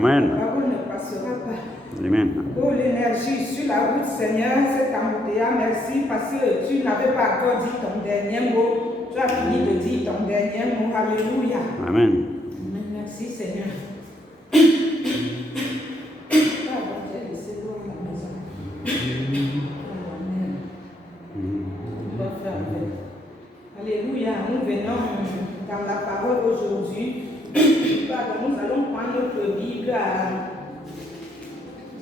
Amen. La route ne passera pas. Amen. Oh, l'énergie sur la route, Seigneur, cet embouteillage, merci parce que tu n'avais pas encore dit ton dernier mot. Tu as fini de dire ton dernier mot. Alléluia. Amen. Merci, Seigneur. Alléluia. Nous venons dans la parole aujourd'hui. Pardon, nous allons prendre notre Bible.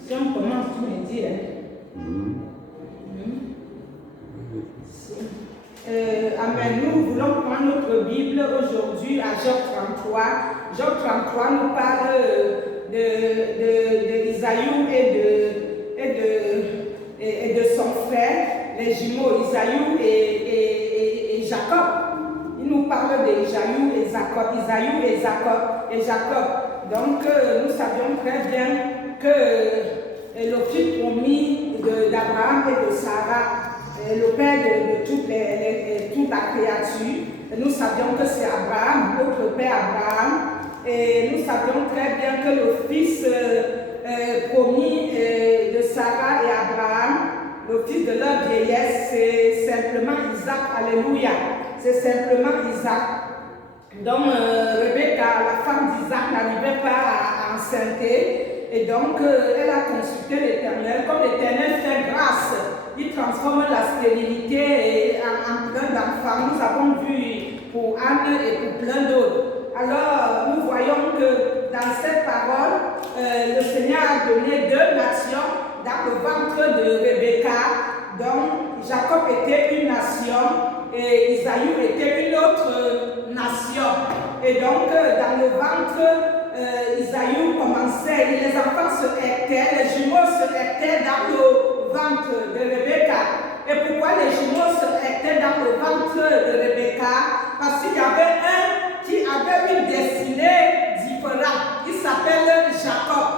Si on commence, tu me dis. Amen. Nous voulons prendre notre Bible aujourd'hui à Job 33. Job 33 nous parle de Isaïe et de son frère, les jumeaux Isaïe et Jacob. Il nous parle d'Isaïe et Jacob. Donc, nous savions très bien que le fils promis d'Abraham et de Sarah, le père de toute la créature, nous savions que c'est Abraham, notre père Abraham, et nous savions très bien que le fils promis de Sarah et Abraham, le fils de leur vieillesse, c'est simplement Isaac. Alléluia. C'est simplement Isaac. Donc, Rebecca, la femme d'Isaac, n'arrivait pas à enceinte. Et donc, elle a consulté l'Éternel. Comme l'Éternel fait grâce, il transforme la stérilité en plein d'enfants. Nous avons vu pour Anne et pour plein d'autres. Alors, nous voyons que dans cette parole, le Seigneur a donné deux nations dans le ventre de Rebecca. Donc, Jacob était une nation et Isaïe était une autre nation. Et donc, dans le ventre, Isaïe commençait, et les enfants se heurtaient, les jumeaux se heurtaient dans le ventre de Rebecca. Et pourquoi les jumeaux se heurtaient dans le ventre de Rebecca? Parce qu'il y avait un qui avait une destinée différente. Il s'appelle Jacob.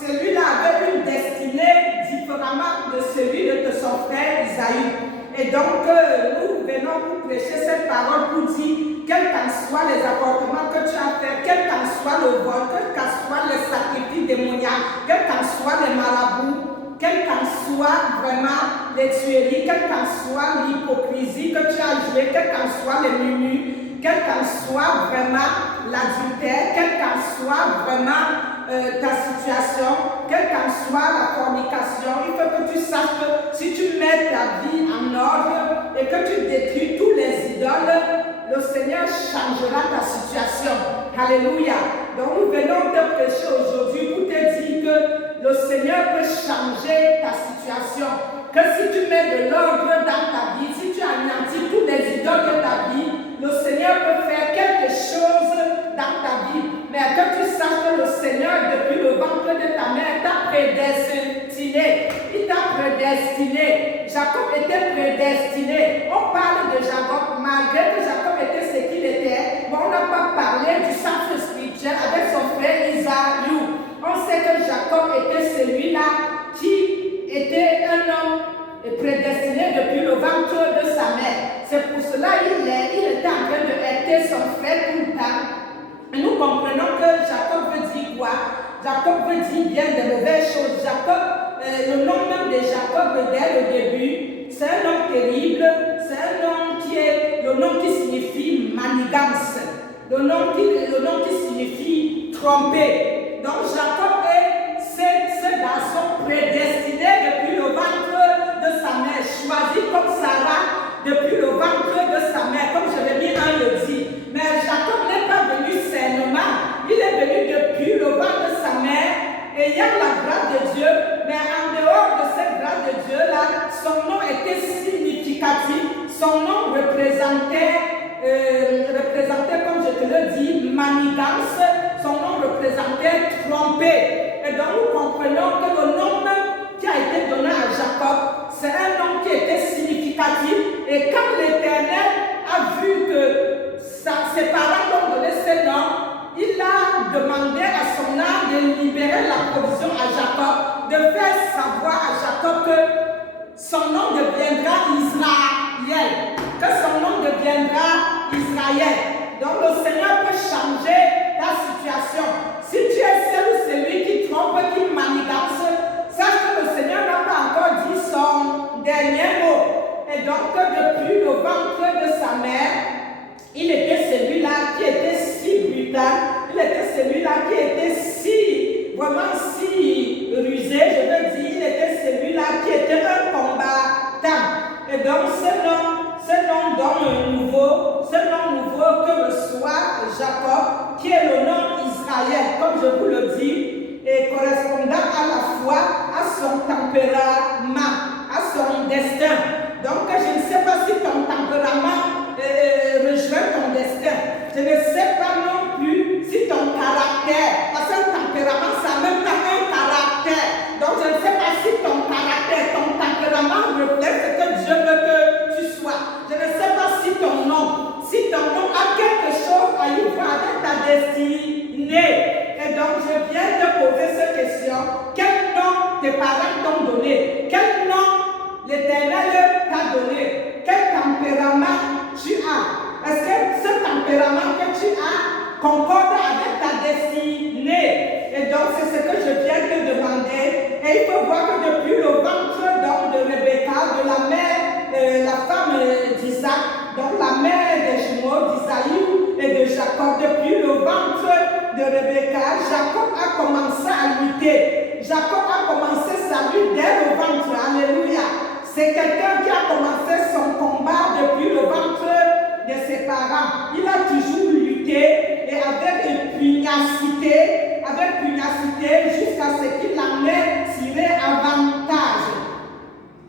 Celui-là avait une destinée différemment de celui de son frère Isaïe. Et donc, nous venons pour prêcher cette parole pour dire, quels qu'en soient les apportements que tu as fait, quel qu'en soit le vol, quel qu'en soit les sacrifices démoniaques, quel qu'en soit les marabouts, quel qu'en soit vraiment les tueries, quel qu'en soit l'hypocrisie que tu as joué, quel qu'en soit les menus, quel qu'en soit vraiment l'adultère, quel qu'en soit vraiment ta situation, quelle qu'en soit la fornication, il faut que tu saches que si tu mets ta vie en ordre et que tu détruis tous les idoles, le Seigneur changera ta situation. Alléluia. Donc nous venons te prêcher aujourd'hui pour te dire que le Seigneur peut changer ta situation. Que si tu mets de l'ordre dans ta vie, si tu anéantis tous les idoles de ta vie, le Seigneur peut faire quelque chose dans ta vie. Mais que tu saches que le Seigneur, depuis le ventre de ta mère, t'a prédestiné. Il t'a prédestiné. Jacob était prédestiné. On parle de Jacob, malgré que Jacob était ce qu'il était, mais on n'a pas parlé du centre spirituel avec son frère Isaïe. On sait que Jacob était celui-là qui était un homme prédestiné depuis le ventre de sa mère. C'est pour cela qu'il était en train de aider son frère tout le temps. Et nous comprenons que Jacob veut dire quoi? Jacob veut dire bien de mauvaises choses. Jacob, le nom même de Jacob dès le début, c'est un nom terrible, c'est un nom qui est le nom qui signifie manigance, le nom qui signifie tromper. Donc Jacob est ce garçon prédestiné depuis le ventre de sa mère, choisi comme Sarah depuis le ventre de sa mère, comme Jérémie 1 le dit. Mais Jacob n'est pas venu sainement, il est venu depuis le ventre de sa mère, ayant la grâce de Dieu, mais en dehors de cette grâce de Dieu-là, son nom était significatif, son nom représentait, comme je te le dis, manigance, son nom représentait tromper. Et donc nous comprenons que le nom qui a été donné à Jacob, c'est un nom qui était significatif. Et quand l'Éternel a vu que ses parents lui ont donné ce nom, il a demandé à son âme de libérer la provision à Jacob, de faire savoir à Jacob que son nom deviendra Israël, que son nom deviendra Israël. Donc le Seigneur peut changer ta situation. Si tu es celui qui était vraiment si rusé, je veux dire, il était celui-là qui était un combattant. Et donc ce nom que reçoit Jacob, qui est le nom Israël, comme je vous le dis, et correspondant à la fois à son tempérament, à son destin. Donc je ne sais pas si ton tempérament rejoint ton destin. Je ne sais pas non plus si ton caractère, parce qu'un tempérament, ça a même pas un caractère. Donc je ne sais pas si ton caractère, ton tempérament reflète ce que Dieu veut que tu sois. Je ne sais pas si ton nom a quelque chose à y voir avec ta destinée. Et donc je viens te poser cette question. Quel nom tes parents t'ont donné? Quel nom l'Éternel t'a donné? Quel tempérament tu as? Est-ce que ce tempérament que tu as concorde avec ta destinée? Et donc c'est ce que je viens te demander. Et il faut voir que depuis le ventre donc, de Rebecca, de la mère, la femme d'Isaac, donc la mère des jumeaux d'Isaïe et de Jacob, depuis le ventre de Rebecca, Jacob a commencé à lutter. Jacob a commencé sa lutte dès le ventre. Alléluia. C'est quelqu'un qui a commencé son combat depuis le ventre de ses parents. Il a toujours lutté et avec pugnacité jusqu'à ce qu'il en ait tiré avantage.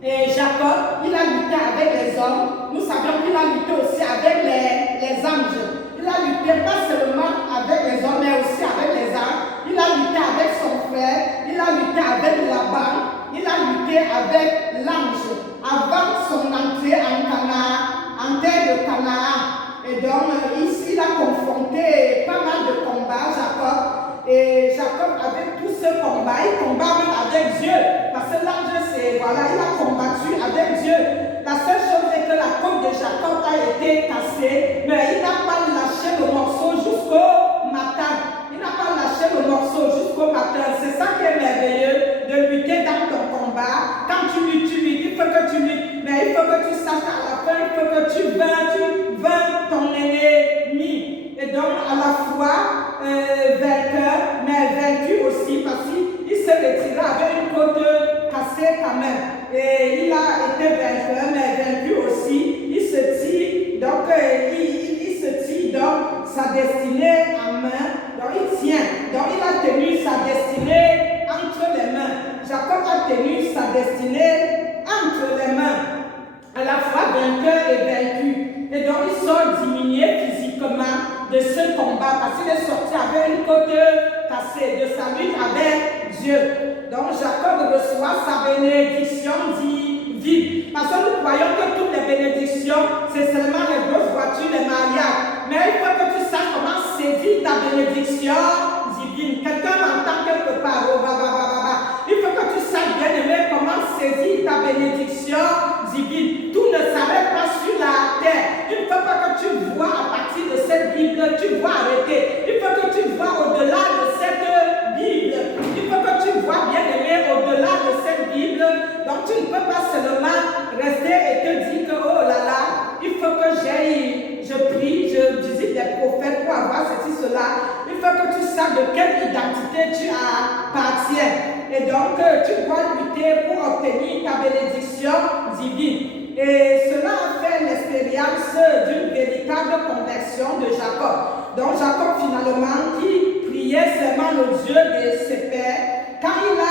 Et Jacob, il a lutté avec les hommes. Nous savions qu'il a lutté aussi avec les anges. Il a lutté pas seulement avec les hommes, mais aussi avec les anges. Il a lutté avec son frère. Il a lutté avec Laban. Il a lutté avec l'ange avant son entrée en Canaan, en terre de Canaan. Et donc, ici, il a confronté pas mal de combats, Jacob. Et Jacob, avec tout ce combat, il combat même avec Dieu. Parce que l'ange, il a combattu avec Dieu. La seule chose est que la côte de Jacob a été cassée, mais il n'a pas lâché le morceau jusqu'au matin. Il n'a pas lâché le morceau jusqu'au matin. C'est ça qui est merveilleux, de lutter dans ton combat. Quand tu luttes, il faut que tu luttes. Mais il faut que tu saches qu'à la fin, il faut que tu vainques ton ennemi. Et donc, à la fois, vainqueur, mais vaincu aussi, parce qu'il s'est retiré avec une côte cassée quand même. Et il a été vainqueur, mais vaincu aussi. Il se tire, donc il se tire donc sa destinée en main. Donc il tient. Donc il a tenu sa destinée entre les mains. Jacob a tenu sa destinée entre les mains. À la fois vainqueur et vaincu. Et donc il sort diminué physiquement de ce combat parce qu'il est sorti avec une côte cassée de sa lutte avec Dieu. Donc Jacob reçoit sa bénédiction divine. Parce que nous croyons que toutes les bénédictions, c'est seulement les grosses voitures, les mariages. Mais il faut que tu saches comment saisir ta bénédiction divine. Quelqu'un m'entend quelque part. Il faut que tu saches, bien aimé, comment saisir ta bénédiction divine. Tout ne s'arrête pas sur la terre. Il ne faut pas que tu vois à partir de cette Bible, tu vois arrêter. Il faut que tu vois au-delà de cette Bible. Il faut que tu vois, bien aimé, au-delà de cette Bible. Donc tu ne peux pas seulement rester et te dire que, oh là là, il faut que je prie, je visite les prophètes pour avoir ceci, cela. Il faut que tu saches de quelle identité tu appartiens. Et donc, tu dois lutter pour obtenir ta bénédiction divine. Et cela a fait l'expérience d'une véritable conversion de Jacob. Donc, Jacob, finalement, qui priait seulement le Dieu de ses pères, quand il a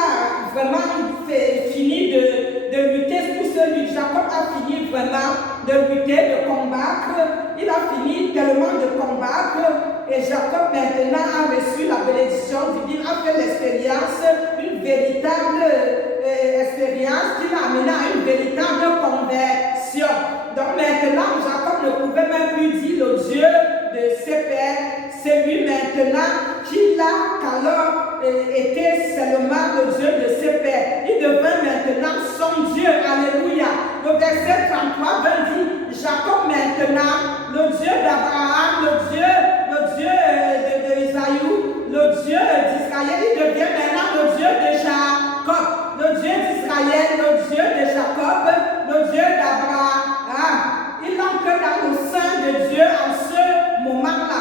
vraiment fini de lutter pour celui, Jacob a fini vraiment de lutter, de combattre. Il a fini tellement de combattre. Et Jacob maintenant a reçu la bénédiction divine, a fait l'expérience, une véritable expérience qui l'a amené à une véritable conversion. Donc maintenant, Jacob ne pouvait même plus dire le Dieu de ses pères. C'est lui maintenant qui l'a qu'alors était seulement le Dieu de ses pères. Il devint maintenant son Dieu. Alléluia. Le verset 33 dit, Jacob maintenant, le Dieu d'Abraham, le Dieu d'Isaïe, le Dieu d'Israël, il devient maintenant le Dieu de Jacob. Le Dieu d'Israël, le Dieu de Jacob, le Dieu d'Abraham. Il entre dans le sein de Dieu en ce moment-là.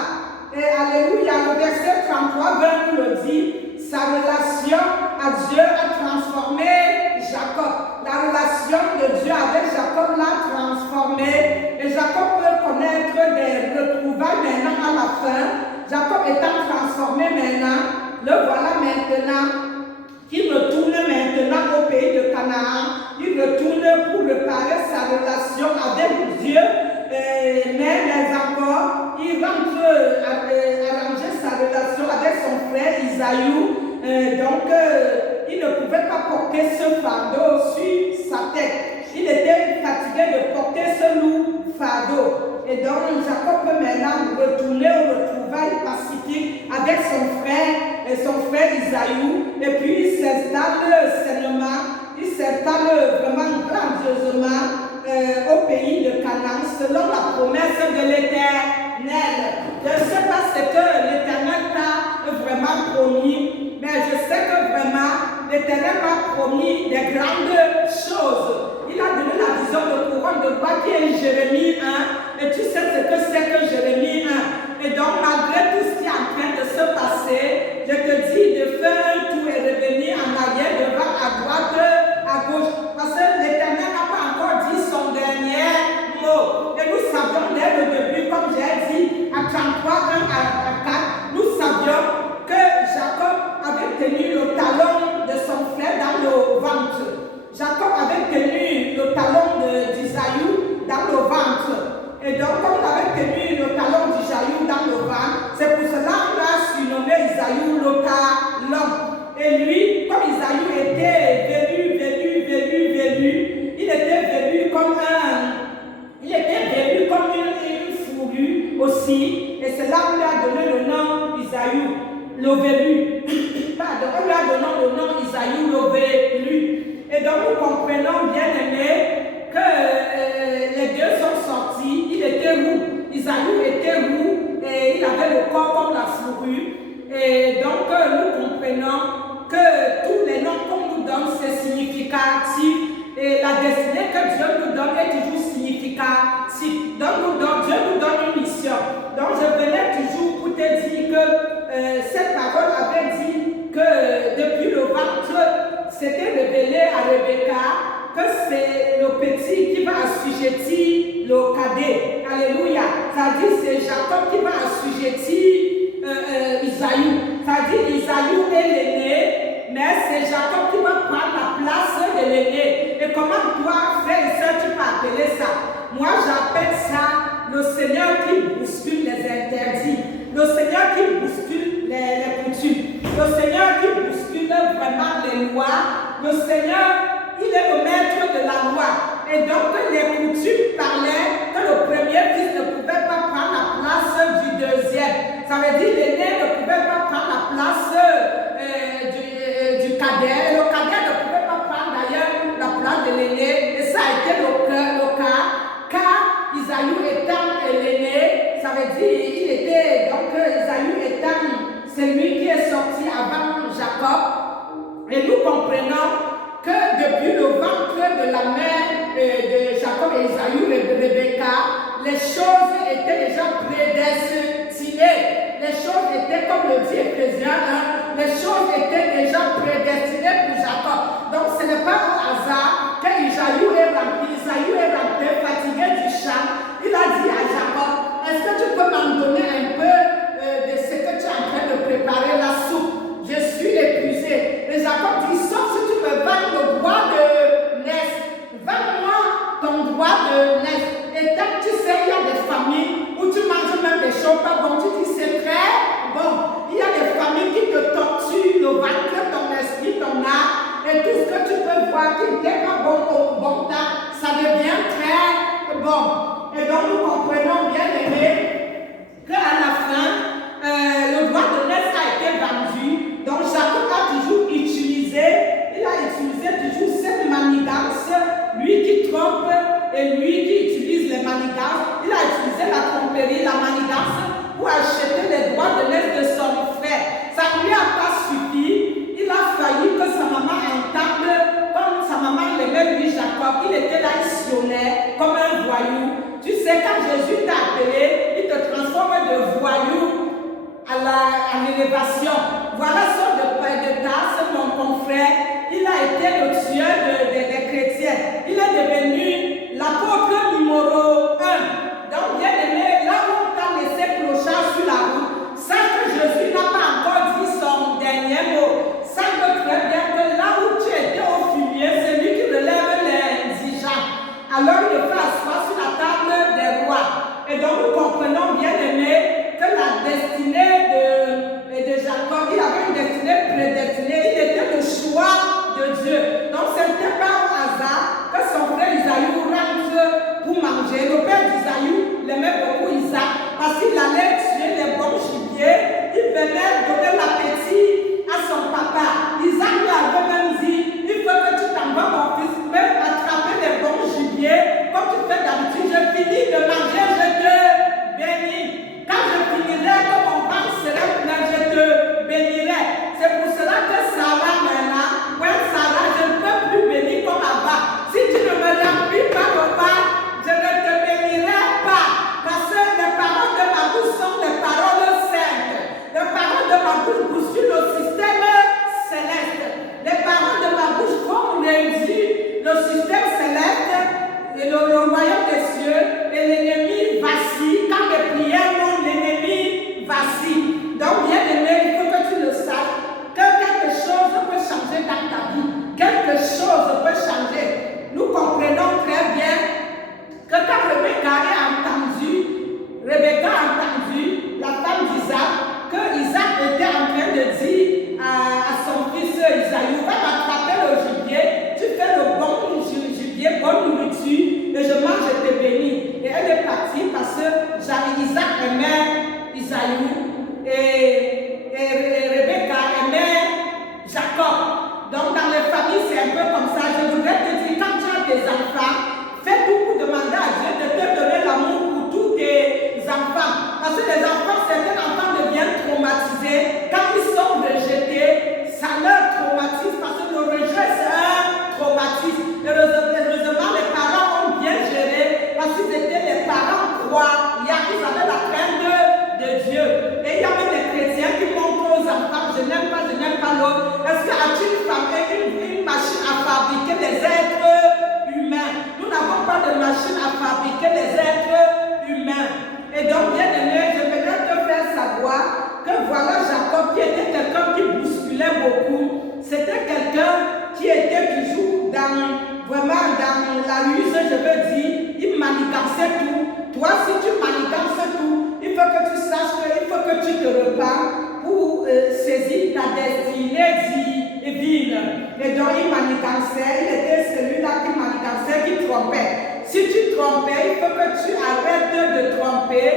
Et alléluia, dans le verset 33, 20 nous le dit, sa relation à Dieu a transformé Jacob. La relation de Dieu avec Jacob l'a transformé. Et Jacob peut connaître des retrouvailles maintenant à la fin. Jacob étant transformé maintenant, le voilà maintenant. Il retourne maintenant au pays de Canaan. Il retourne pour réparer sa relation avec Dieu. Mais encore, il rentre arranger sa relation avec son frère Isaïe. Donc, il ne pouvait pas porter ce fardeau sur sa tête. Il était fatigué de porter ce lourd fardeau. Et donc, Jacob peut maintenant retourner au retrouvailles pacifique avec son frère Isaïe. Et puis, il s'installe sainement, il s'installe vraiment grandiosement au pays de Canaan, selon la promesse de l'Éternel. Je ne sais pas ce que l'Éternel t'a vraiment promis, mais je sais que vraiment l'Éternel m'a promis des grandes choses. Il a donné la vision de couronne de bois qui est Jérémie 1, et tu sais ce que c'est que Jérémie 1. Et donc, malgré tout ce qui est en train de se passer, je te dis de faire un tour et revenir en arrière, devant, à droite, à gauche. Parce que l'Éternel n'a pas encore dit son dernier mot. Et nous savions dès le début, comme j'ai dit, à 33, 1 à 4, nous savions que Jacob avait tenu le talon de son frère dans le ventre. Jacob avait tenu le talon d'Isaïe dans le ventre. Et donc, comme il avait tenu le talon d'Isaïe dans le ventre, c'est pour cela qu'on a surnommé Isaïe le talon. Et lui, comme Isaïe était velu, il était velu comme une fourrure aussi. Et c'est là qu'on lui a donné le nom Isaïe, le velu. Pardon, on lui a donné le nom Isaïe, le velu. Et donc, nous comprenons, bien aimés, que les deux sont sortis. Il était roux. Isaïe était roux et il avait le corps comme la fourrure. Et donc, nous comprenons que tous les noms qu'on nous donne, c'est significatif. Et la destinée que Dieu nous donne est toujours significative. Donc, Dieu nous donne une mission. Donc, je venais toujours pour te dire que cette parole avait dit que depuis le ventre, c'était révélé à Rebecca que c'est le petit qui va assujettir le cadet. Alléluia. Ça dit c'est Jacob qui va assujettir Isaïe. Ça dit Isaïe est l'aîné, mais c'est Jacob qui va prendre la place de l'aîné. Et comment toi, frère et soeur, tu peux appeler ça? Moi, j'appelle ça le Seigneur qui bouscule les interdits. Le Seigneur qui bouscule les coutumes. Le Seigneur qui bouscule vraiment les lois. Le Seigneur, il est le maître de la loi. Et donc, les coutumes parlaient que le premier fils ne pouvait pas prendre la place du deuxième. Ça veut dire que l'aîné ne pouvait pas prendre la place du cadet. Le cadet ne pouvait pas prendre d'ailleurs la place de l'aîné. Et ça a été le cas. Car Isaïe étant l'aîné, ça veut dire il était, donc Isaïe étant celui qui est sorti avant Jacob. Et nous comprenons que depuis le ventre de la mère de Jacob et Isaïe, Rebecca, les choses étaient déjà prédestinées. Les choses étaient, comme le dit Éphésiens 1, les choses étaient déjà prédestinées pour Jacob. Donc ce n'est pas un hasard qu'Isaïe est rentré, fatigué du chant. Il a dit à Jacob, est-ce que tu peux m'en donner un peu de ce que tu es en train de préparer, la soupe? Je suis épuisé. Et Jacob dit, sauf si tu me vends le droit de naissance. Vends-moi ton droit de naissance. Et tant que tu sais, il y a des familles où tu manges même des choses pas bonnes. Tu dis, c'est très bon. Il y a des familles qui te torturent le ventre, ton esprit, ton âme. Et tout ce que tu peux voir qui n'était pas bon au bon temps, ça devient très bon. à l'élévation. Voilà son de tasse, mon confrère. Il a été le tueur des chrétiens. Il est devenu l'apôtre numéro 1. Donc, bien aimé, là où on t'a laissé clochard sur la route, sache que Jésus n'a pas encore dit son dernier mot. Sache très bien que là où tu étais au fumier, c'est lui qui relève les indigents. Alors, il le fait asseoir sur la table des rois. Et donc, nous comprenons, bien aimé, que la destinée de Jacob, il avait une destinée prédestinée. Il était le choix de Dieu. Donc, ce n'était pas au hasard que son frère Isaïe rentre pour manger. Le père d'Isaïe l'aimait beaucoup Isaac parce qu'il allait tuer les bons gibiers. Il venait donner l'appétit à son papa. Isaac lui avait même dit, il faut que tu t'envoies mon fils, même attraper les bons gibiers, comme tu fais d'habitude. Je finis de manger, je te bénis. Quand je finirai, que mon ventre sera plein, je te bénirai. C'est pour cela que Sarah maintenant, ouais, Sarah, je ne peux plus bénir comme avant. Si tu ne me remplis pas le ventre, je ne te bénirai pas. Parce que les paroles de ma bouche sont des paroles saintes. Les paroles de ma bouche bousculent le système céleste. Les paroles de ma bouche font réussir le système céleste et le royaume des cieux. Et l'ennemi vacille. Quand les prières montent, l'ennemi vacille. Donc, bien aimé, il faut que tu le saches. Que quelque chose peut changer dans ta vie. Quelque chose peut changer. Nous comprenons très bien que quand Rebecca a entendu, la femme d'Isaac, que Isaac était en train de dire à son fils Isaïe, va m'attraper le gibier, tu fais le bon gibier, bonne nourriture, et je mange et te bénis. Et elle est partie parce que Isaac aimait Isaïe et Rebecca aimait Jacob. Donc dans les familles, c'est un peu comme ça. Je voudrais te dire, quand tu as des enfants, fais tout pour demander à Dieu de te donner l'amour pour tous tes enfants. Parce que les enfants, certains enfants deviennent traumatisés. Quand ils sont rejetés, ça leur traumatise parce que le rejet, c'est un traumatisme. Heureusement, les parents ont bien géré parce qu'ils étaient les parents croyants. Ils avaient la crainte de Dieu. Et il y a même des chrétiens qui montrent aux enfants, je n'aime pas l'autre. Est-ce que as-tu une machine à fabriquer des êtres humains? Nous n'avons pas de machine à fabriquer des êtres humains. Et donc, bien aimé, je venais te faire savoir que voilà Jacob qui était quelqu'un qui bousculait beaucoup. C'était quelqu'un qui était toujours vraiment dans la ruse, je veux dire. Il manigançait tout. Toi, si tu manigances tout, il faut que tu saches qu'il faut que tu te repars pour saisir ta destinée divine. Et donc, il manigançait. Il était celui-là qui manigançait, qui trompait. Si tu trompais, il faut que tu arrêtes de tromper.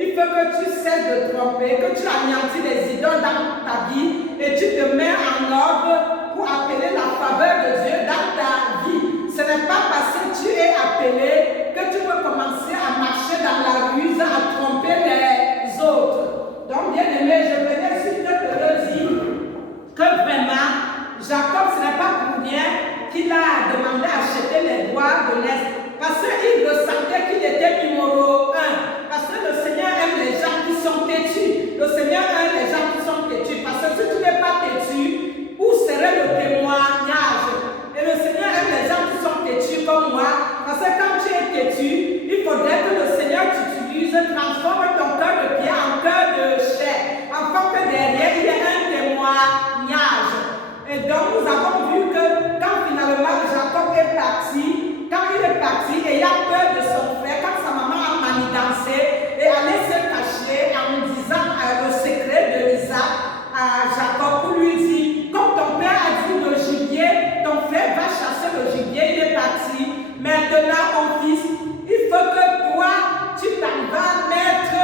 Il faut que tu cesses de tromper, que tu anéantis les idoles dans ta vie et tu te mets en ordre pour appeler la faveur de Dieu dans ta vie. Ce n'est pas parce que tu es appelé que tu peux commencer à marcher dans la ruse, à tromper les autres. Donc, bien aimé, je venais juste te le dire que vraiment, Jacob, ce n'est pas pour rien qu'il a demandé à acheter les droits de l'Est. Parce qu'il ressentait qu'il était numéro 1. Parce que le Seigneur aime les gens qui sont têtus. Le Seigneur aime les gens qui sont têtus. Parce que si tu n'es pas têtu, où serait le témoignage? Et le Seigneur aime les gens qui sont têtus comme moi. Parce que quand tu es têtu, il faudrait que le Seigneur t'utilise, transforme ton cœur de pierre en cœur de chair. Afin que derrière, il y ait un témoignage. Et donc, nous avons vu que quand finalement Jacob est parti, quand il est parti et il a peur de son frère, quand sa maman a manigancé et allait se cacher en disant le secret de Isaac à Jacob pour lui dire, comme ton père a dit le gibier, ton frère va chasser le gibier, il est parti. Maintenant, mon fils, il faut que toi, tu t'en vas mettre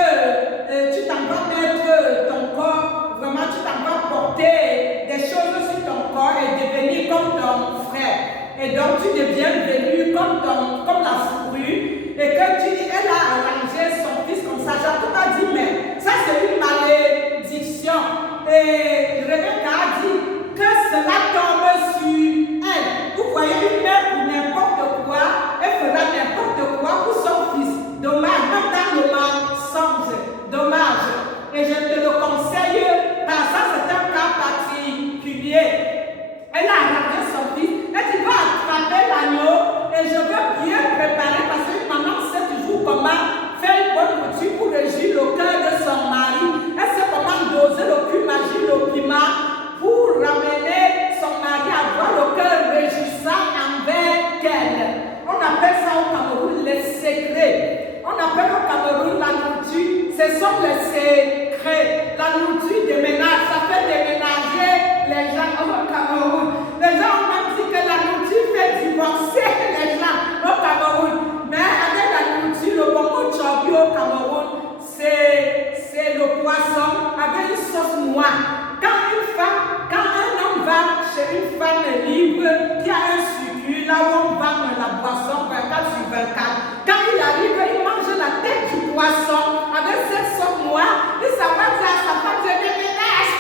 ton corps, vraiment tu t'en vas porter des choses sur ton corps et devenir comme ton frère. Et donc tu deviens venu comme la fourrure et que elle a arrangé son fils comme ça. Jacob a dit, mais ça c'est une malédiction. Et Rebecca a dit que cela tombe sur elle. Vous voyez, une mère pour n'importe quoi, elle fera n'importe quoi pour son fils. Dommage, même dans le mensonge. Dommage. Et je te le conseille s'en va dire à sa femme, je déménage.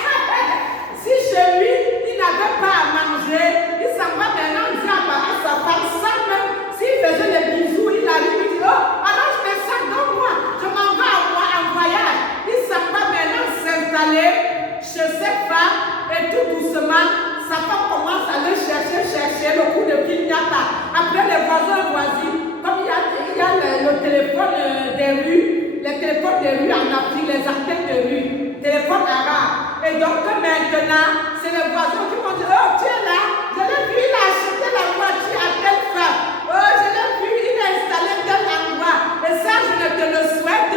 Si chez lui, il n'avait pas à manger, il s'en va maintenant dire à sa femme, ça même, s'il faisait des bisous, il arrive, il dit, oh, alors je fais ça, donne-moi, je m'en vais en voyage. Il s'en va maintenant s'installer chez cette femme, et tout doucement, sa femme commence à le chercher le coup de pignata. Après les voisins, comme il y a le téléphone des rues, les téléphones des rues en Afrique, les antennes de rue, téléphone arabe. Et donc maintenant, c'est les voisins qui vont dire, oh tu es là, je l'ai vu, il a acheté la voiture à telle femme. Oh je l'ai vu, il a installé tel endroit. Et ça, je ne te le souhaite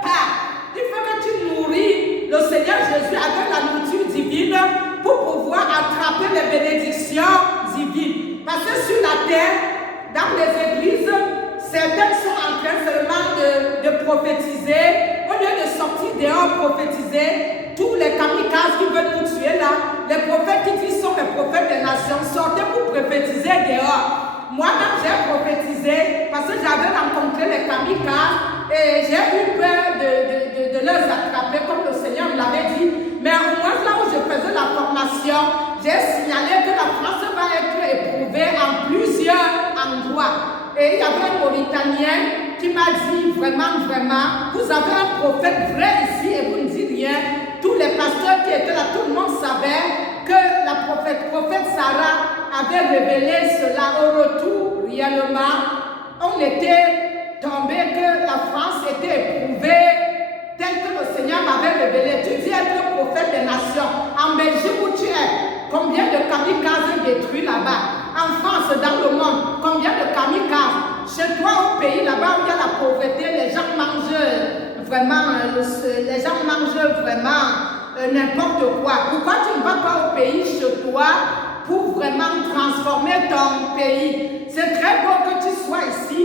pas. Il faut que tu nourris le Seigneur Jésus avec la nourriture divine pour pouvoir attraper les bénédictions divines. Parce que sur la terre, dans les églises, certaines sont en train seulement de prophétiser. Au lieu de sortir dehors prophétiser, tous les kamikazes qui veulent nous tuer là, les prophètes qui disent sont les prophètes des nations, sortez pour prophétiser dehors. Moi-même, j'ai prophétisé parce que j'avais rencontré les kamikazes et j'ai eu peur de les attraper comme le Seigneur me l'avait dit. Mais au moins là où je faisais la formation, j'ai signalé que la France va être éprouvée en plusieurs endroits. Et il y avait un Mauritanien qui m'a dit vraiment, vous avez un prophète vrai ici et vous ne dites rien. Tous les pasteurs qui étaient là, tout le monde savait que la prophète Sarah avait révélé cela. Au retour, réellement, on était tombé que la France était éprouvée tel que le Seigneur m'avait révélé. Tu dis être prophète des nations. En Belgique où tu es, combien de kamikazes détruits là-bas? En France, dans le monde, combien de kamikazes? Chez toi au pays, là-bas où il y a la pauvreté, les gens mangent vraiment, n'importe quoi. Pourquoi tu ne vas pas au pays chez toi pour vraiment transformer ton pays? C'est très beau que tu sois ici.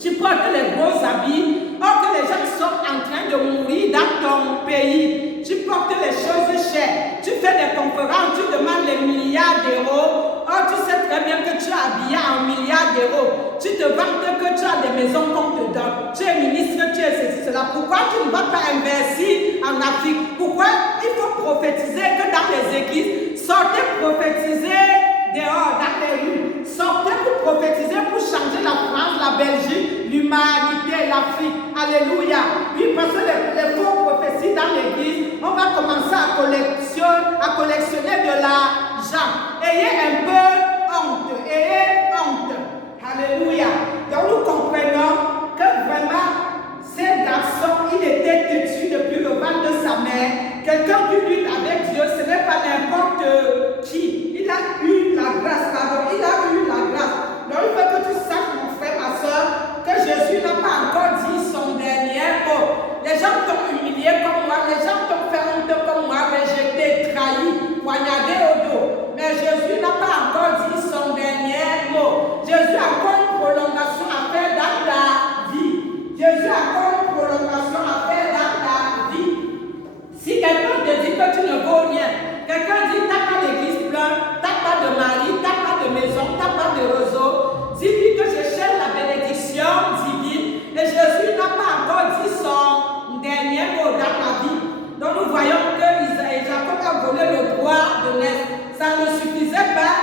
Tu portes les beaux habits, or que les gens sont en train de mourir dans ton pays. Tu portes les choses chères. Tu fais des conférences, tu demandes les milliards d'euros. Or tu sais très bien que tu es habillé en milliards d'euros. Tu te vantes que tu as des maisons qu'on te donne. Tu es ministre, tu es ceci, cela. Pourquoi tu ne vas pas investir en Afrique? Pourquoi il faut prophétiser que dans les églises, sortez prophétiser dehors, dans les rues. Sortez pour prophétiser, pour changer la France, la Belgique, l'humanité, l'Afrique. Alléluia. Oui, parce que les faux prophéties dans l'église, on va commencer à collectionner de l'argent. Ayez un peu honte. Ayez honte. Alléluia. Donc nous comprenons que vraiment, ce garçon, il était têtu depuis le ventre de sa mère. Quelqu'un qui lutte avec Dieu, ce n'est pas n'importe qui. Il a eu la grâce, pardon, il a eu la grâce. Donc il faut que tu saches, mon frère, ma soeur, que Jésus n'a pas encore dit son dernier mot. Les gens t'ont humilié comme moi, les gens t'ont fait honte comme moi, rejeté, trahi, poignardé au dos. Mais Jésus n'a pas encore dit son dernier mot. Jésus a encore une prolongation à faire dans ta vie. Jésus a encore une prolongation à faire dans ta vie. Si quelqu'un te dit que tu ne vaux rien, quelqu'un dit t'as pas d'église pleine, t'as pas de mari, t'as pas de maison, t'as pas de réseau, dis-lui que je cherche la bénédiction divine et Jésus n'a pas encore dit son dernier mot dans ma vie. Donc nous voyons que Jacob a volé le droit de naître. Ça ne suffisait pas,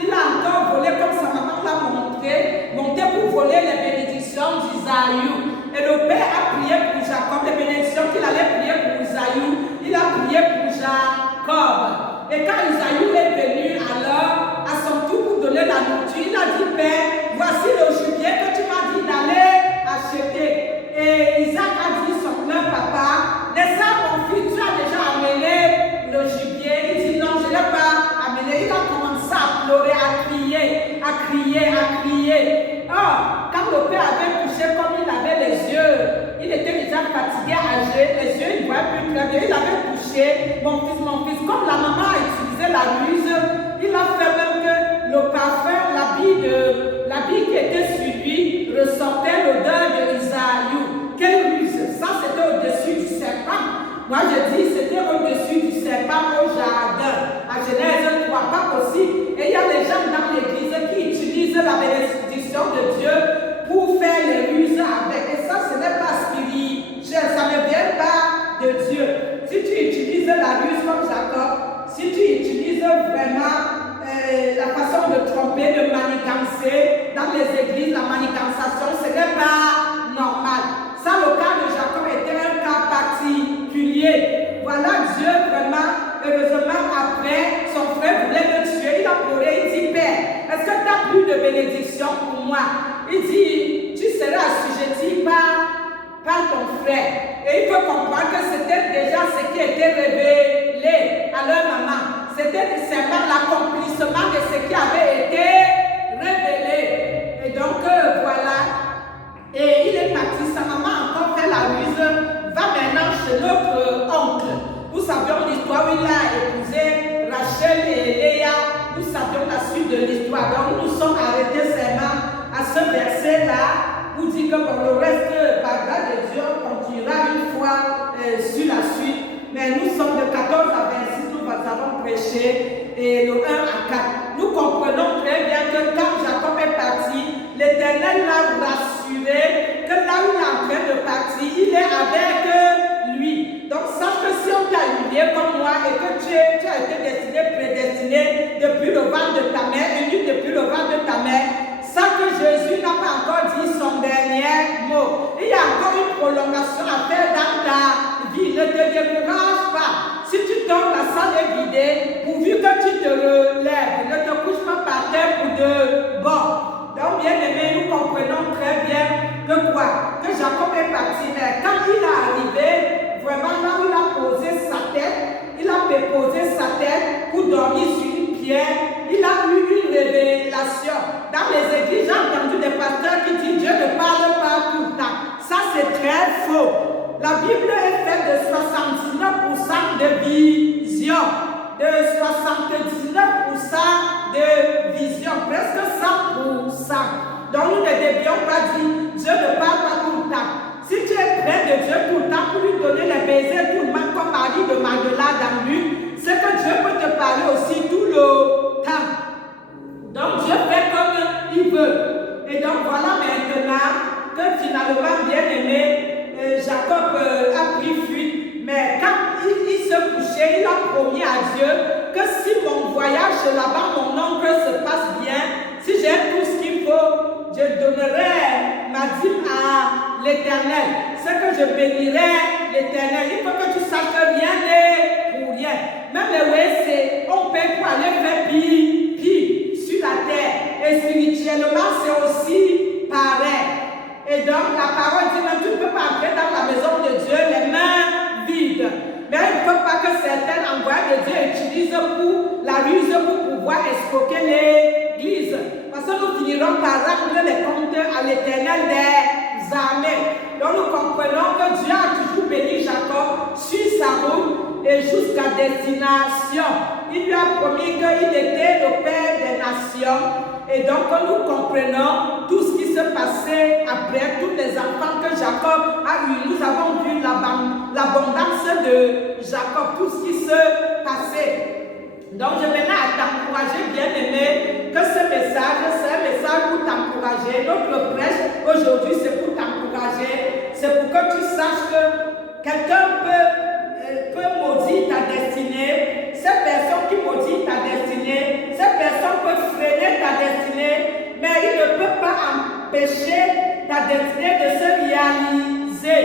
il a encore volé comme sa maman l'a monté pour voler les bénédictions d'Isaïe. Et le père a prié pour Jacob, les bénédictions qu'il allait prier pour Isaïe, il a prié pour Jacob. Et quand Isaïe est venu alors à son tour pour donner la nourriture, il a dit, Père, voici le gibier que tu m'as dit d'aller acheter. Et Isaac a dit, son plein papa, laisse-moi mon fils, tu as déjà amené le gibier. Il dit, non, je ne l'ai pas amené. Il a commencé à pleurer, à crier. Or, quand le père avait couché, comme il avait les yeux, il était déjà fatigué, âgé, les yeux, il ne voyait plus très bien. Il avait couché, mon fils, comme la maman a utilisé la ruse, il a fait même que le parfum, l'habit qui était sur lui, ressortait l'odeur de Isaïe. Quelle ruse! Ça, c'était au-dessus du serpent. Moi, je dis, c'était au-dessus du serpent au jardin. À Genèse 3, pas possible. Et il y a des gens dans l'église qui utilisent la bénédiction de Dieu pour faire les ruses avec. Et ça, ce n'est pas spirituel. Ça ne vient pas de Dieu. utilises la ruse comme Jacob, si tu utilises vraiment la façon de tromper, de manigancer dans les églises, la manigansation, ce n'est pas normal. Ça, le cas de Jacob était un cas particulier. Voilà, Dieu vraiment, heureusement, après, son frère voulait le tuer. Il a pleuré, il dit, Père, est-ce que tu n'as plus de bénédiction pour moi? Il dit, tu seras assujetti par ton frère. Et il faut comprendre que c'était déjà ce qui était révélé à leur maman. C'était seulement l'accomplissement de ce qui avait été révélé. Et donc, voilà. Et il est parti. Sa maman a encore fait la ruse. Va maintenant chez notre oncle. Nous savions l'histoire où il a épousé Rachel et Léa. Nous savions la suite de l'histoire. Donc, nous sommes arrêtés seulement à ce verset-là où dit que pour le reste, par grâce de Dieu, on continuera une fois sur la suite. Mais nous sommes de 14 à 26, nous avons prêché, et le 1 à 4. Nous comprenons très bien que quand Jacob est parti, l'Éternel l'a rassuré que là où il est en train de partir, il est avec lui. Donc sache que si on t'a humilié comme moi et que tu as été prédestiné depuis le ventre de ta mère, uni depuis le ventre de ta mère, sache que Jésus n'a pas encore dit son dernier mot. Il y a encore une prolongation à faire dans ta vie. Ne te décourage pas. Si tu tombes, la salle est vidée, pourvu que tu te relèves. Ne te couche pas par terre pour de bon. Donc, bien aimé, nous comprenons très bien que quoi? Que Jacob est parti. Mais quand il est arrivé, vraiment là où il a posé sa tête, il a déposé sa tête pour dormir sur une pierre. Il a eu une révélation. Dans les églises, j'ai entendu des pasteurs qui disent Dieu ne parle pas tout le temps. Ça, c'est très faux. La Bible est faite de 79% de vision, de 79% de vision, presque 100%. Donc nous ne devions pas dire Dieu ne parle pas tout le temps. Si tu es près de Dieu tout le temps pour lui donner les baisers tout le monde comme Marie de Magdala dans Luc, c'est que Dieu peut te parler aussi tout le temps. Donc Dieu fait comme il veut. Et donc voilà maintenant que finalement, bien aimé, Jacob a pris fuite, mais quand il se couchait, il a promis à Dieu que si mon voyage là-bas, mon oncle se passe bien, si j'ai tout ce qu'il faut, je donnerai ma dîme à l'Éternel. C'est que je bénirai l'Éternel. Il faut que tu saches que rien n'est pour rien. Même les WC, on paie pour aller faire pire sur la terre. Et spirituellement, c'est aussi pareil. Et donc, la parole dit, même tu ne peux pas entrer dans la maison de Dieu les mains vides. Mais il ne faut pas que certains envoyés de Dieu utilisent pour la ruse pour pouvoir escroquer l'église. Parce que nous finirons par rendre les comptes à l'Éternel des armées. Donc, nous comprenons que Dieu a toujours béni Jacob sur sa route et jusqu'à destination. Il lui a promis qu'il était le Père des nations. Et donc, nous comprenons tout ce qui se passait après, tous les enfants que Jacob a eu. Nous avons vu l'abondance de Jacob, tout ce qui se passait. Donc, je venais à t'encourager, bien-aimé, que ce message, c'est un message pour t'encourager. Notre prêche aujourd'hui, c'est pour t'encourager. C'est pour que tu saches que quelqu'un peut maudire ta destinée. Ces personnes qui maudissent ta destinée, ces personnes peuvent freiner ta destinée, mais ils ne peuvent pas empêcher ta destinée de se réaliser.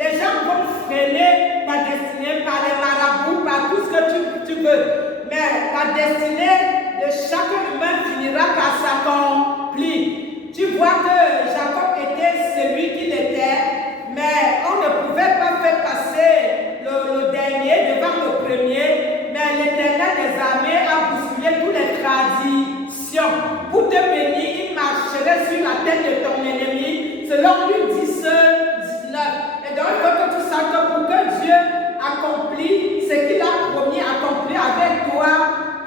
Les gens vont freiner ta destinée par les marabouts, par tout ce que tu veux. Mais ta destinée de chaque humain finira par s'accomplir. Tu vois que Jacob était celui qu'il était, mais on ne pouvait pas faire passer le dernier devant le premier. Mais l'Éternel des armées a bousculé toutes les traditions. Pour te bénir, il marcherait sur la tête de ton ennemi, selon Luc 10, 19. Et donc, il faut que tu saches que pour que Dieu accomplisse ce qu'il a promis accomplir avec toi,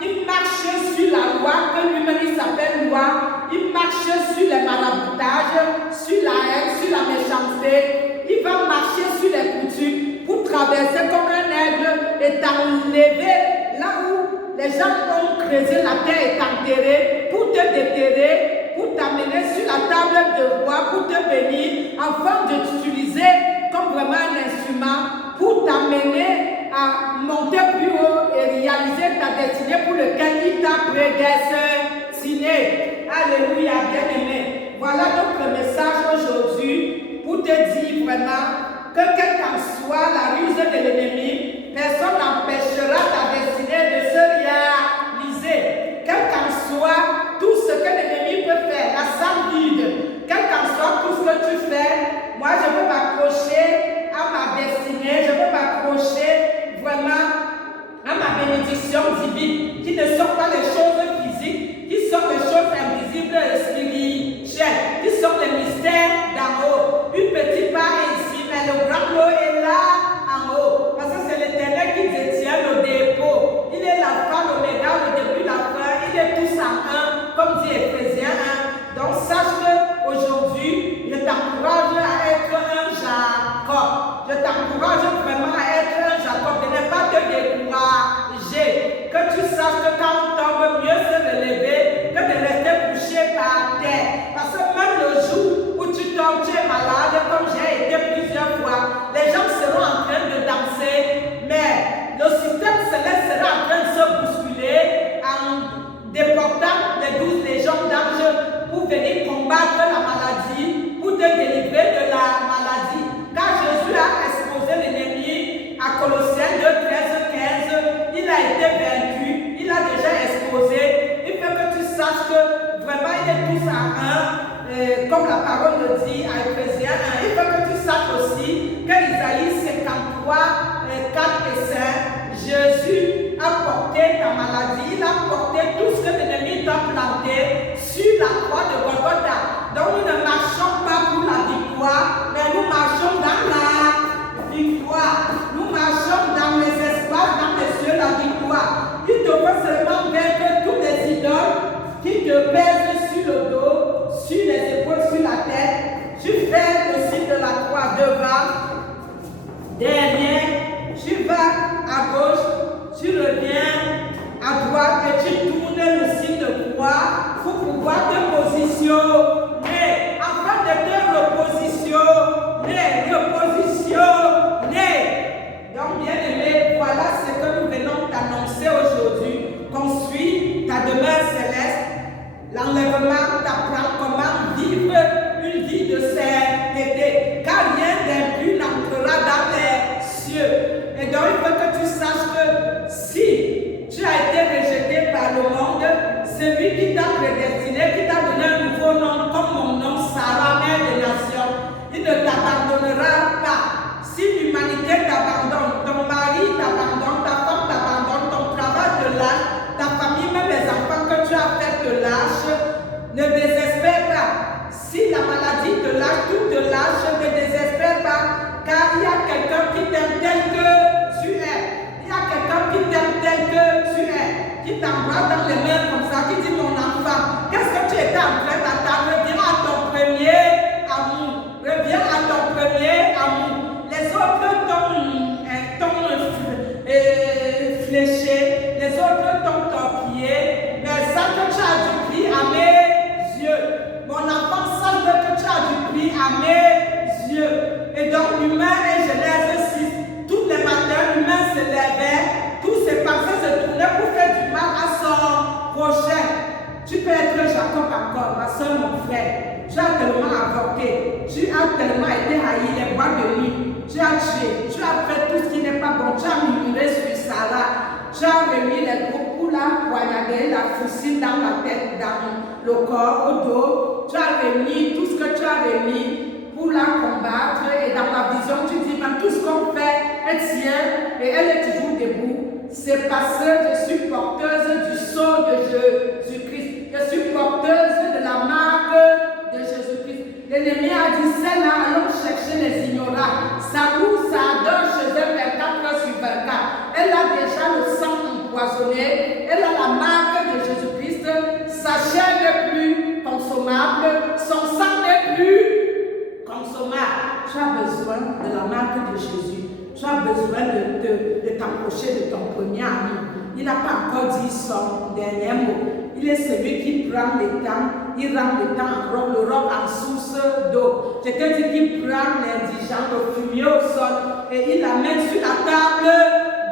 il marche sur la loi, que lui-même il s'appelle loi. Il marche sur les maraboutages, sur la haine, sur la méchanceté. Il va marcher sur les coutumes pour traverser comme un aigle et t'enlever là où les gens ont creusé la terre et t'enterrer, pour te déterrer, pour t'amener sur la table de roi, pour te bénir, afin de t'utiliser comme vraiment un instrument, pour t'amener à monter plus haut et réaliser ta destinée pour laquelle il t'a prédestiné. Alléluia, bien-aimé. Voilà notre message aujourd'hui pour te dire vraiment que quelle qu'en soit la ruse de l'ennemi, personne n'empêchera ta destinée de se réaliser. Quel qu'en soit tout ce que l'ennemi peut faire, la salle vide, quel qu'en soit tout ce que tu fais, moi je veux m'accrocher à ma destinée, je veux m'accrocher vraiment à ma bénédiction divine, qui ne sont pas les choses physiques, qui sont les choses invisibles et spirituelles, qui sont les mystères d'en haut. Une petite part est ici, mais le grand lot est là en haut. Parce que c'est l'Éternel qui détient le dépôt. Il est l'alpha, l'oméga, le début, la fin. Il est tous en un, comme dit Éphésiens 1. Donc sache qu'aujourd'hui, je t'encourage à être un Jacob. Je t'encourage vraiment à être un Jacob. De ne pas te décourager. Que tu saches que quand on tombe, mieux se relever que de rester couché par terre. Parce que même le jour où tu tombes, tu es malade, comme j'ai été plusieurs fois, les gens seront en train de danser, mais le système céleste sera en train de se bousculer en déportant les 12 légions d'anges pour venir combattre la maladie, pour te délivrer de la maladie. Car Jésus a exposé l'ennemi à Colossiens 2, 13, 15, il a été vaincu, il a déjà exposé. Il faut que tu saches que vraiment il est tous à un, comme la parole le dit à Éphésiens 1. Il faut que tu saches aussi que Isaïe 53, 4 et 5, Jésus a porté ta maladie, il a porté tout ce que l'ennemi t'a planté sur la croix de Golgotha. Donc nous ne marchons pas pour la victoire, mais nous marchons dans la victoire. Nous marchons dans les espaces, dans les cieux, la victoire. Il te faut seulement vaincre tous les idoles qui te pèsent sur le dos, sur les épaules, sur la tête. Tu fais le signe de la croix devant, derrière, tu vas à gauche, tu reviens à droite et tu tournes le signe de croix pour pouvoir te positionner, afin de te repositionner. Donc bien aimé, voilà ce que nous venons t'annoncer aujourd'hui. Construis ta demeure céleste. L'enlèvement t'apprend comment vivre une vie de sainteté, car rien d'impur n'entrera dans les cieux. Et donc il faut que tu saches que si tu as été rejeté par le monde, celui qui t'a prédestiné, qui t'a donné un nouveau nom, comme mon nom, Sarah, mère des nations, il ne t'abandonnera pas. Si l'humanité t'abandonne, ton mari t'abandonne, ta femme t'abandonne, ton travail te lâche, ta famille, même les enfants que tu as fait te lâchent, ne désespère pas. Si la maladie te lâche, tout te lâche, ne désespère pas, car il y a quelqu'un qui t'aime tel que tu es. Il y a quelqu'un qui t'aime tel que tu es, qui t'embrasse dans les mains comme ça, qui dit mon enfant, qu'est-ce que tu étais en train d'attendre? Reviens à ton premier amour. Reviens à ton premier amour. Les autres t'ont fléché, les autres t'ont torpillé, mais ça que tu as du prix à mes yeux. Mon enfant, sache que tu as du prix à mes yeux. Et donc, l'humain et Genèse 6, tous les matins, l'humain se levait, tous ses pensées se tournaient pour faire du mal à son prochain. Tu peux être Jacob encore, ma soeur, mon frère. Tu as tellement avorté, tu as tellement été haï, les bois de nuit, tu as tué, tu as fait tout ce qui n'est pas bon, tu as murmuré sur Sarah, tu as remis les groupes pour la poignarder, la fusille dans la tête, dans le corps, au dos, tu as remis tout ce que tu as remis pour la combattre, et dans ma vision, tu dis, mais tout ce qu'on fait, elle tient, et elle est toujours debout. C'est parce que je suis porteuse du sceau de Jésus-Christ, je suis porteuse de la marque de Jésus-Christ. L'ennemi a dit, celle-là, allons chercher les ignorants. Ça loue, ça adore chez elle 24 heures sur 24. Elle a déjà le sang empoisonné. Elle a la marque de Jésus-Christ. Sa chair n'est plus consommable. Son sang n'est plus consommable. Tu as besoin de la marque de Jésus. Tu as besoin de t'approcher de ton premier ami. Il n'a pas encore dit son dernier mot. Il est celui qui prend le temps, il rend le temps en roc, le roc en source d'eau. Je te dis qu'il prend l'indigent, le fumier au sol, et il l'amène sur la table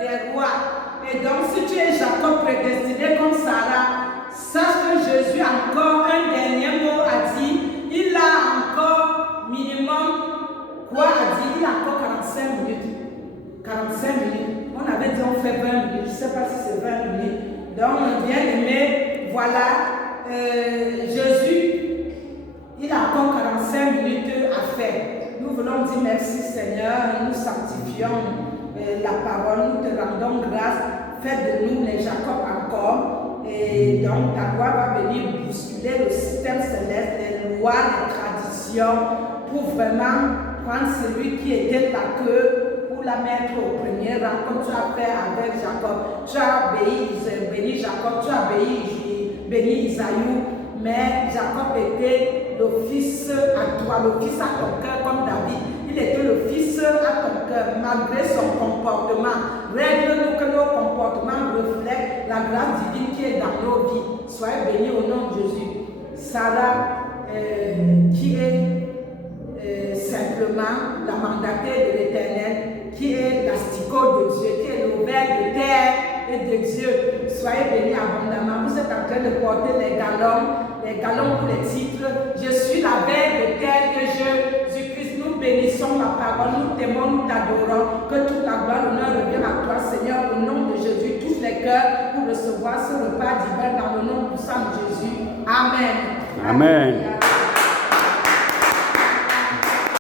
des rois. Et donc, si tu es Jacob prédestiné comme Sarah, sache que Jésus a encore un dernier mot à dire. Il a encore minimum, quoi à dire? Il a encore 45 minutes. 45 minutes. On avait dit on fait 20 minutes. Je ne sais pas si c'est 20 minutes. Donc, bien aimé, voilà, Jésus, il a encore 45 minutes à faire. Nous voulons dire merci Seigneur, nous sanctifions la parole, nous te rendons grâce. Fais de nous les Jacob encore. Et donc, ta loi va venir bousculer le système céleste, les lois, les traditions, pour vraiment prendre celui qui était la queue, pour la mettre au premier rang, comme tu as fait avec Jacob. Tu as béni Jacob, tu as béni Isaïe, mais Jacob était le fils à toi, le fils à ton cœur comme David. Il était le fils à ton cœur, malgré son comportement. Règle-nous que nos comportements reflètent la grâce divine qui est dans nos vies. Soyez bénis au nom de Jésus. Sarah, qui est simplement la mandatée de l'Éternel, qui est l'asticot de Dieu, qui est l'ouvert de terre et de Dieu. Soyez bénis abondamment. Vous êtes en train de porter les galons pour les titres. Je suis la veille de terre que Jésus-Christ. Nous bénissons la parole, nous t'aimons, nous t'adorons. Que toute la gloire, l'honneur revienne à toi, Seigneur, au nom de Jésus. Touche les cœurs pour recevoir ce repas divin dans le nom puissant de Jésus. Amen. Amen.